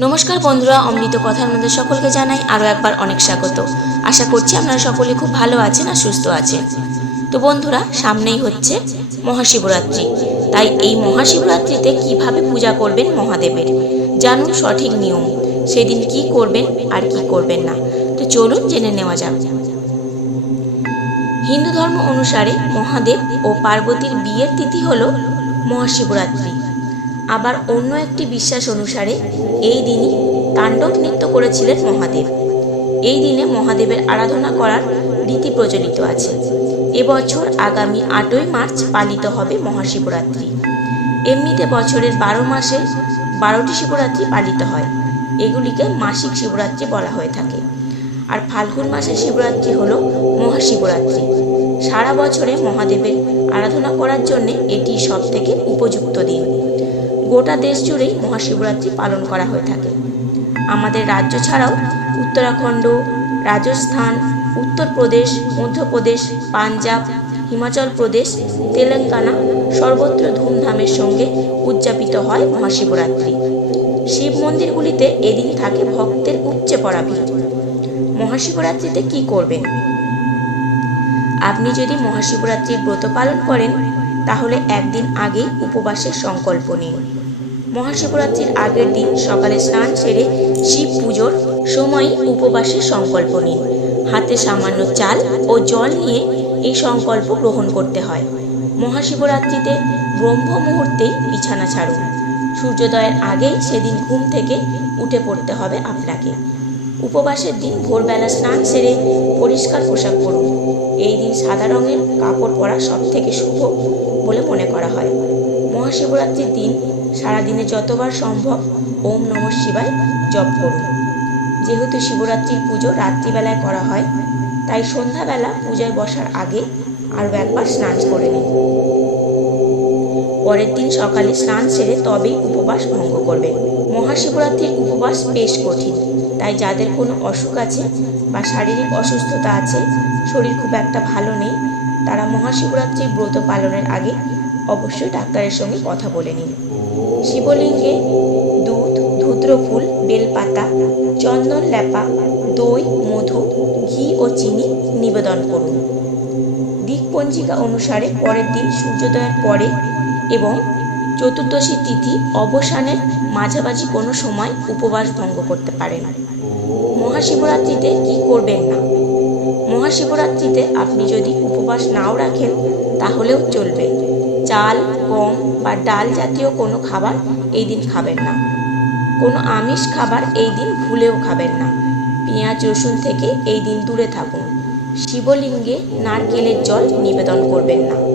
নমস্কার বন্ধুরা, অমৃত কথার মধ্যে সকলকে জানাই আরও একবার অনেক স্বাগত। আশা করছি আপনারা সকলে খুব ভালো আছেন আর সুস্থ আছেন। তো বন্ধুরা, সামনেই হচ্ছে মহাশিবরাত্রি। তাই এই মহাশিবরাত্রিতে কীভাবে পূজা করবেন মহাদেবের? জানুন সঠিক নিয়ম। সেদিন কি করবেন আর কি করবেন না। তো চলুন জেনে নেওয়া যাক। হিন্দু ধর্ম অনুসারে মহাদেব ও পার্বতীর বিয়ের তিথি হল মহাশিবরাত্রি। আবার অন্য একটি বিশ্বাস অনুসারে, এই দিনই তাণ্ডব নৃত্য করেছিলেন মহাদেব। এই দিনে মহাদেবের আরাধনা করার রীতি প্রচলিত আছে। এবছর আগামী আটই মার্চ পালিত হবে মহাশিবরাত্রি। এমনিতে বছরের বারো মাসে বারোটি শিবরাত্রি পালিত হয়। এগুলিকে মাসিক শিবরাত্রি বলা হয়ে থাকে। আর ফাল্গুন মাসের শিবরাত্রি হল মহাশিবরাত্রি। সারা বছরে মহাদেবের আরাধনা করার জন্য এটি সব থেকে উপযুক্ত দিন। গোটা দেশ জুড়েই মহাশিবরাত্রি পালন করা হয়ে থাকে। আমাদের রাজ্য ছাড়াও উত্তরাখণ্ড, রাজস্থান, উত্তরপ্রদেশ, মধ্যপ্রদেশ, পাঞ্জাব, হিমাচল প্রদেশ, তেলেঙ্গানা সর্বত্র ধুমধামের সঙ্গে উদযাপিত হয় মহাশিবরাত্রি। শিব মন্দিরগুলিতে এদিন থাকে ভক্তের উপচে পড়া ভিড়। মহাশিবরাত্রিতে কি করবেন? আপনি যদি মহাশিবরাত্রির ব্রত পালন করেন তাহলে একদিন আগেই উপবাসের সংকল্প নিন। মহাশিবরাত্রির আগের দিন সকালে স্নান সেরে শিব পুজোর সময়ই উপবাসের সংকল্প নিন। হাতে সামান্য চাল ও জল নিয়ে এই সংকল্প গ্রহণ করতে হয়। মহাশিবরাত্রিতে ব্রহ্ম মুহূর্তেই বিছানা ছাড়ুন। সূর্যোদয়ের আগেই সেদিন ঘুম থেকে উঠে পড়তে হবে আপনাকে। উপবাসের দিন ভোরবেলা স্নান সেরে পরিষ্কার পোশাক পরুন। এই দিন সাদা রঙের কাপড় পরা সব থেকে শুভ বলে মনে করা হয়। মহাশিবরাত্রির দিন সারাদিনে যতবার সম্ভব ওম নম শিবায় জপ করুন। যেহেতু শিবরাত্রির পুজো রাত্রিবেলায় করা হয়, তাই সন্ধ্যাবেলা পূজায় বসার আগে আরও একবার স্নান করে নিন। পরের দিন সকালে স্নান সেরে তবেই উপবাস ভঙ্গ করবে মহাশিবরাত্রির উপবাস বেশ কঠিন। তাই যাদের কোনো অসুখ আছে বা শারীরিক অসুস্থতা আছে, শরীর খুব একটা ভালো নেই, তারা মহাশিবরাত্রির ব্রত পালনের আগে অবশ্যই ডাক্তারের সঙ্গে কথা বলে নিন। শিবলিঙ্গে দুধ ধুদ্র ফুল বেলপাতা, চন্দন, ল্যাপা, দই, মধু, ঘি ও চিনি নিবেদন করুন। দিকপঞ্জিকা অনুসারে পরের দিন সূর্যোদয়ের পরে এবং চতুর্দশী তিথি অবসানের মাঝামাঝি কোনো সময় উপবাস ভঙ্গ করতে পারেন মহাশিবরাত্রিতে কি করবেন না? মহাশিবরাত্রিতে আপনি যদি উপবাস নাও রাখেন, তাহলেও চলবে। চাল, গম বা ডাল জাতীয় কোনো খাবার এই দিন খাবেন না। কোনো আমিষ খাবার এই দিন ভুলেও খাবেন না। পেঁয়াজ, রসুন থেকে এই দিন দূরে থাকুন। শিবলিঙ্গে নারকেলের জল নিবেদন করবেন না।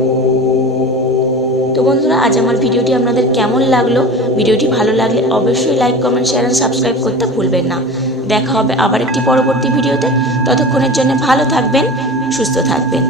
বন্ধুরা, আজ আমার ভিডিওটি আপনাদের কেমন লাগল? ভিডিওটি ভালো লাগলে অবশ্যই like comment share and subscribe করতে ভুলবেন না। দেখা হবে আবার একটি পরবর্তী ভিডিওতে। ততক্ষণের জন্য ভালো থাকবেন, সুস্থ থাকবেন।